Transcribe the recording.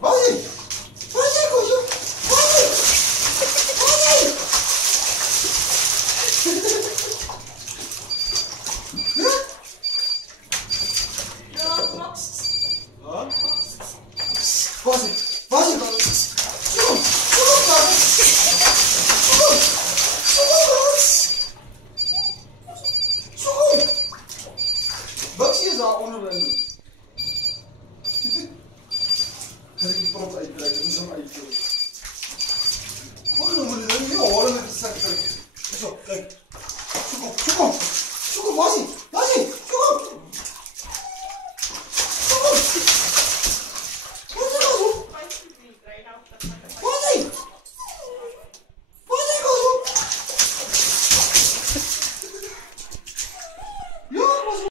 Vas-y. Vas-y, cochon. Vas-y. Vas-y. Hein? Vas-y. Vas-y. Wat zie je daar onderin? Ga ik die prot uittrekken, dat is hem uittrekken. Wat moet je nu horen met die zak trekken? Zo, kijk. Zoek op. Zoek op, was hij? Zoek op. Wat is er nou? Wat?